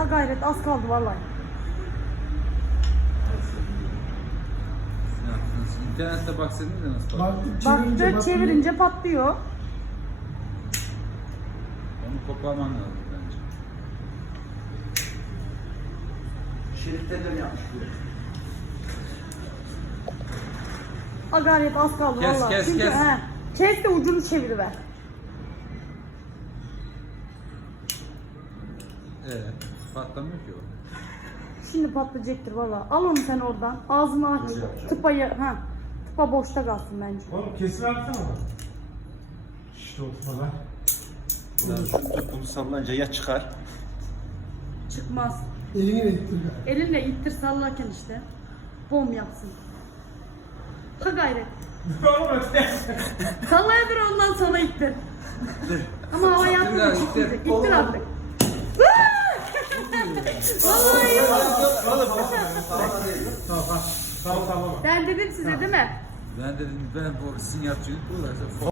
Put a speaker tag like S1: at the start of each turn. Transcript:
S1: gayret az kaldı vallahi.
S2: Ne yaptınız? İnternette baksaydın da nasıl bak?
S1: Baktı çevirince patlıyor.
S2: Onu koparman lazım bence.
S3: Şeritlerden yapmış bu.
S1: Gayret az kaldı
S2: Kes,
S1: vallahi.
S2: kes,
S1: Çünkü
S2: kes.
S1: Kes de ucunu çeviriver.
S2: Patlamıyor ki o.
S1: Şimdi patlayacaktır vallahi. Al onu sen oradan. Ağzını aç. Tıpayı tıpa boşta kalsın bence.
S4: Oğlum kesin atsana bak. İşte o falan.
S3: Bunu sallayınca ya çıkar.
S1: Çıkmaz.
S4: Elini de ittir.
S1: Elinle ittir sallarken işte. Bom yapsın. Ha gayret.
S4: Oğlum öte.
S1: Sallaya bir ondan sonra ittir. Ama hava yaptı da çıkmayacak. İttir artık. Vallahi iyi.
S4: Tamam.
S1: Ben dedim size değil mi?
S2: Ben dedim ben bu sizin yapacağınız bu.